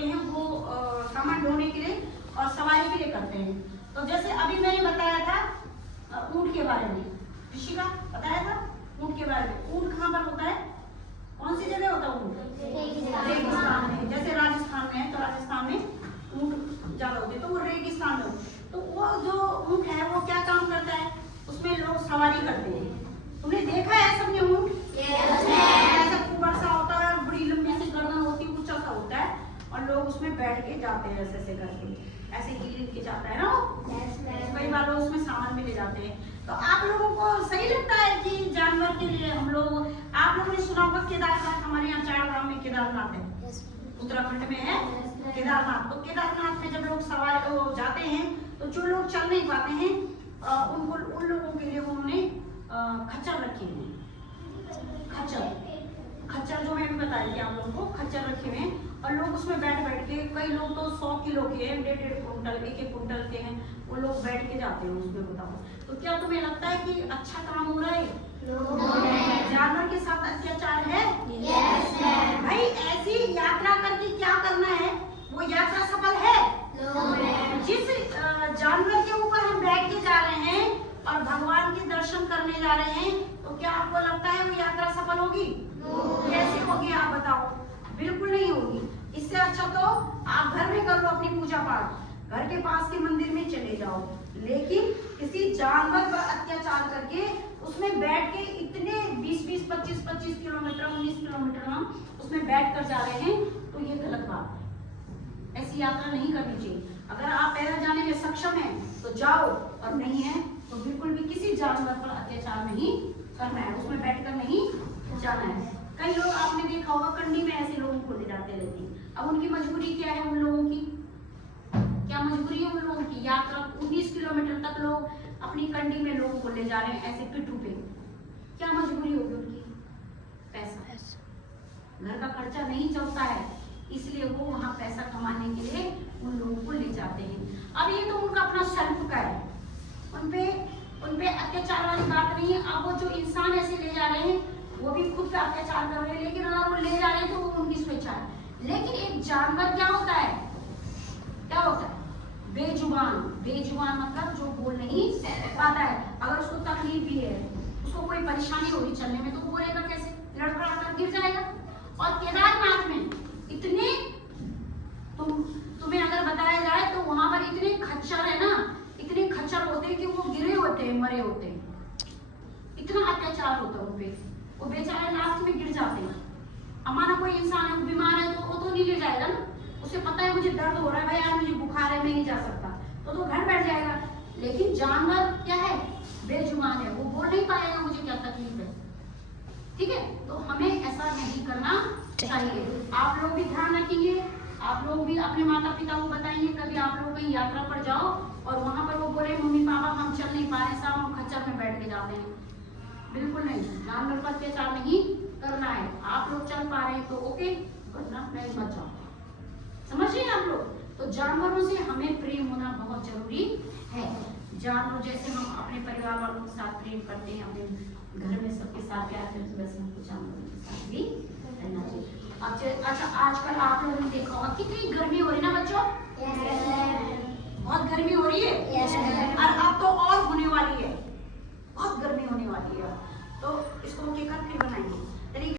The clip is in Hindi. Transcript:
करते हैं वो सामान ढोने के लिए और सवारी के लिए करते हैं। तो जैसे अभी मैंने बताया था ऊंट के बारे में, ऋषिका बताया था ऊंट के बारे में। ऊंट कहाँ पर होता है, कौन सी जगह होता है ऊंट? रेगिस्तान में। जैसे राजस्थान में है तो राजस्थान में ऊंट ज्यादा होते हैं, तो वो रेगिस्तान में होते। तो वो जो ऊंट है वो क्या काम करता है, उसमें लोग सवारी करते हैं। तुमने देखा है सबने ऊंट? ऐसा कुबड़ सा होता है, बड़ी लंबी सी गर्दन होती है, ऊंचा सा होता है और लोग उसमें बैठ के जाते हैं, ऐसे ऐसे करके, ऐसे हील के जाता है ना वो। कई बार लोग उसमें सामान भी ले जाते हैं। तो आप लोगों को सही लगता है कि जानवर के लिए हम लोग, आप लोगों ने सुना होगा केदारनाथ, हमारे यहाँ 4 गांव में केदारनाथ है, उत्तराखंड में है केदारनाथ। तो केदारनाथ में जब लोग सवार जाते हैं तो जो लोग चल नहीं पाते हैं उन लोगों के लिए उन्होंने खच्चर रखे हैं। खच्चर जो मैं भी बता रही थी आप लोगों को, खच्चर रखे हुए हैं और लोग उसमें बैठ के, कई लोग तो 100 किलो के हैं, 1.5 कुंटल, 1 कुंटल के हैं, वो लोग बैठ के जाते हैं उसमें। बताओ तो क्या तुम्हें लगता है कि अच्छा काम हो रहा है? जानवर के साथ अत्याचार है? भाई ऐसी यात्रा करके क्या करना है, वो यात्रा सफल है? जिस जानवर के ऊपर हम बैठ के जा रहे हैं और भगवान के दर्शन करने जा रहे हैं, तो क्या आपको लगता है वो यात्रा सफल होगी? कैसे होगी आप बताओ? बिल्कुल नहीं होगी। इससे अच्छा तो आप घर में कर लो अपनी पूजा पाठ, घर के पास के मंदिर में चले जाओ, लेकिन किसी जानवर पर अत्याचार करके उसमें बैठ के इतने 20-20, 25-25 किलोमीटर, 19 किलोमीटर हम उसमें बैठ कर जा रहे हैं, तो ये गलत बात है। ऐसी यात्रा नहीं करनी चाहिए। अगर आप पैदल जाने में सक्षम हैं तो जाओ, और नहीं है तो बिल्कुल भी किसी जानवर पर अत्याचार नहीं करना है, उसमें बैठकर नहीं जाना है। कई लोग आपने देखा होगा कंडी में ऐसे लोगों को ले जाते रहते हैं। अब उनकी मजबूरी क्या है, उन लोगों की क्या मजबूरी है उन लोगों की? यात्रा 19 किलोमीटर तक लोग अपनी कंडी में लोगों को ले जा रहे हैं ऐसे पिट्ठू पे, क्या मजबूरी होगी उनकी? पैसा, घर का खर्चा नहीं चलता है, इसलिए वो वहां पैसा कमाने के लिए उन लोगों को ले जाते हैं। अब ये तो उनका अपना सेल्फ का है, उनपे अत्याचार वाली बात नहीं है। अब वो जो इंसान ऐसे ले जा रहे हैं वो भी खुद का अत्याचार कर रहे हैं, लेकिन अगर वो ले जा रहे हैं तो वो उनकी स्वेच्छा है। लेकिन एक जानवर क्या होता है, क्या होता है? बेजुबान मतलब जो बोल नहीं पाता है। अगर उसको तकलीफ भी है, उसको कोई परेशानी होगी चलने में, तो वो बोलेगा कैसे? लड़खड़ा कर गिर जाएगा। और केदारनाथ में इतने तुम्हें अगर बताया जाए तो वहां पर इतने खच्चर है ना, इतने खच्चर होते हैं कि वो गिरे होते हैं, मरे होते हैं, इतना अत्याचार होता है उनपे, वो बेचारे लास्ट में गिर जाते हैं। हमारा कोई इंसान है बीमार है तो वो तो नहीं ले जाएगा ना, उसे पता है मुझे दर्द हो रहा है, भाई यार मुझे बुखार है, मैं नहीं जा सकता, तो घर बैठ जाएगा। लेकिन जानवर क्या है? बेजुबान है, वो बोल नहीं पाएगा मुझे क्या तकलीफ है। ठीक है, तो हमें ऐसा नहीं करना चाहिए। आप लोग भी ध्यान रखेंगे, आप लोग भी अपने माता पिता को बताएंगे। कभी आप लोग कहीं यात्रा पर जाओ और वहां पर वो बोले मम्मी पापा हम चल नहीं पा रहे, साहब हम खच्चर में बैठ के जाते हैं, बिल्कुल नहीं, जानवर पर अत्याचार नहीं करना है। आप लोग चल पा रहे हैं तो ओके, वरना नहीं मत जाओ। समझ रहे हैं आप लोग? तो जानवरों से हमें प्रेम होना बहुत जरूरी है। जानवर जैसे हम अपने परिवार वालों के साथ प्रेम करते हैं, अपने घर में सबके साथ प्यार करते हैं, वैसे हमको जानवरों के साथ भी रहना चाहिए। अच्छा, आजकल आप लोगों ने देखा होगा कितनी गर्मी हो रही है ना बच्चों? बहुत गर्मी हो रही है और अब तो और होने वाली है, बहुत गर्मी होने वाली है। तो इसको केकर फिर बनाएंगे।